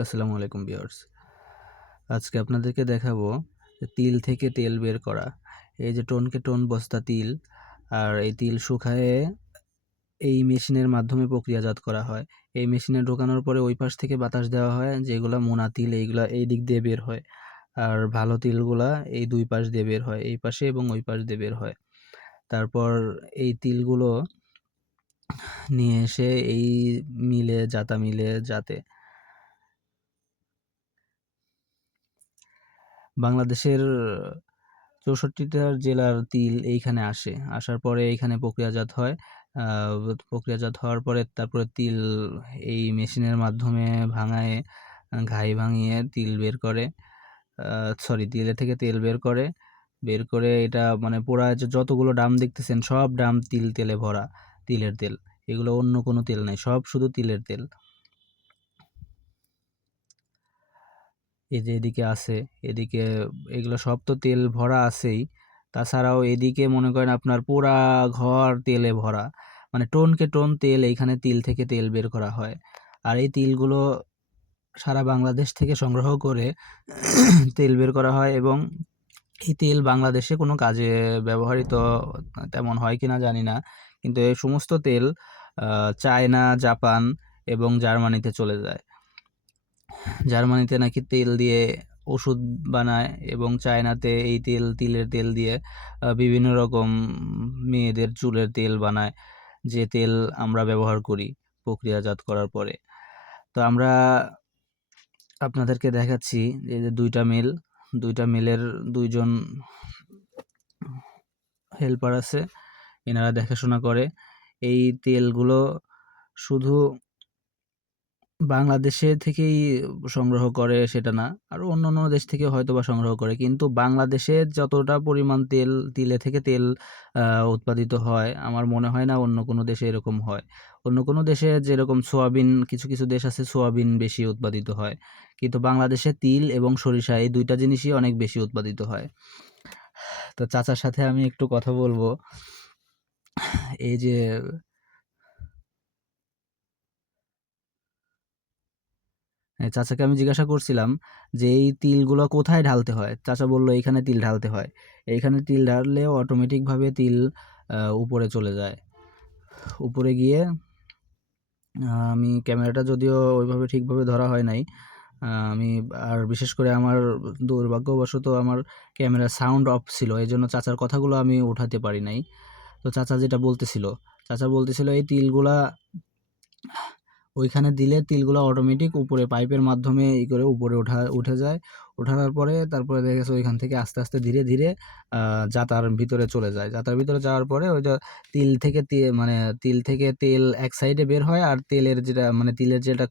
আসসালামু আলাইকুম ভিউয়ার্স। আজকে আপনাদেরকে দেখাবো তিল থেকে তেল বের করা। এই যে টনকে টন বস্তা তিল, আর এই তিল শুকায়ে এই মেশিনের মাধ্যমে প্রক্রিয়াজাত করা হয়। এই মেশিনে ঢোকানোর পরে ওই পাশ থেকে বাতাস দেওয়া হয়, যেগুলো মোনা তিল, এইগুলা এই দিক দিয়ে বের হয়। আর ভালো তিলগুলা এই দুই পাশ দিয়ে বের হয়, এই পাশে এবং ওই পাশ দিয়ে বের হয়। তারপর এই তিলগুলো নিয়ে এসে এই মিলে, জাতা মিলে, যাতে বাংলাদেশের চৌষট্টিটা জেলার তিল এইখানে আসে। আসার পরে এইখানে প্রক্রিয়াজাত হয়। প্রক্রিয়াজাত হওয়ার পরে তারপরে তিল এই মেশিনের মাধ্যমে ভাঙায়, ঘাই ভাঙিয়ে তিল বের করে। সরি তিলে থেকে তেল বের করে। বের করে এটা মানে পোড়া যতগুলো ডাম দেখতেছেন, সব ডাম তিল তেলে ভরা, তিলের তেল। এগুলো অন্য কোনো তেল নাই, সব শুধু তিলের তেল। এই যে এদিকে আছে, এদিকে এগুলো সব তো তেল ভরা আছেই। তাছাড়াও এদিকে মনে করেন আপনার পুরা ঘর তেলে ভরা। মানে টনকে টন তেল এইখানে তিল থেকে তেল বের করা হয়। আর এই তিলগুলো সারা বাংলাদেশ থেকে সংগ্রহ করে তেল বের করা হয় এবং এই তেল বাংলাদেশে কোনো কাজে ব্যবহৃত তেমন হয় কিনা জানি না। কিন্তু এই সমস্ত তেল চায়না, জাপান এবং জার্মানিতে চলে যায়। জার্মানিতে নাকি তেল দিয়ে ওষুধ বানায় এবং চায়নাতে এই তেল, তিলের তেল দিয়ে বিভিন্ন রকম মেয়েদের চুলের তেল বানায়, যে তেল আমরা ব্যবহার করি প্রক্রিয়াজাত করার পরে। তো আমরা আপনাদেরকে দেখাচ্ছি যে দুইটা মিল, দুইটা মিলের দুইজন হেল্পার আছে, এনারা দেখাশোনা করে। এই তেলগুলো শুধু বাংলাদেশে থেকেই সংগ্রহ করে সেটা না। আরও অন্য অন্য দেশ থেকে হয়তো বা সংগ্রহ করে। কিন্তু বাংলাদেশে যতটা পরিমাণ তেল, তিলে থেকে তেল উৎপাদিত হয়, আমার মনে হয় না অন্য কোনো দেশে এরকম হয়। অন্য কোনো দেশে যেরকম সোয়াবিন, কিছু কিছু দেশ আছে সোয়াবিন বেশি উৎপাদিত হয়। কিন্তু বাংলাদেশে তিল এবং সরিষা এই দুইটা জিনিসই অনেক বেশি উৎপাদিত হয়। তো চাচার সাথে আমি একটু কথা বলব। এই যে চাচাকে আমি জিজ্ঞাসা করছিলাম যে, এই তিলগুলো কোথায় ঢালতে হয়? চাচা বলল এইখানে তিল ঢালতে হয়। এইখানে তিল ঢাললে অটোমেটিকভাবে তিল উপরে চলে যায়। উপরে গিয়ে আমি ক্যামেরাটা যদিও ওইভাবে ঠিকভাবে ধরা হয় নাই আমি আর বিশেষ করে আমার দুর্ভাগ্যবশত আমার ক্যামেরা সাউন্ড অফ ছিল এই জন্য চাচার কথাগুলো আমি উঠাতে পারি নাই। তো চাচা যেটা বলতেছিল, চাচা বলতেছিল, এই তিলগুলা ওইখানে দিলে তিলগুলো অটোমেটিক উপরে পাইপের মাধ্যমে ই করে উপরে ওঠা, উঠে যায়। ওঠানোর পরে তারপরে দেখা গেছে ওইখান থেকে আস্তে আস্তে ধীরে ধীরে যাতার ভিতরে চলে যায়। যাতার ভিতরে যাওয়ার পরে ওইটা তিল থেকে মানে তিল থেকে তেল এক সাইডে বের হয় আর তেলের যেটা মানে তিলের যেটা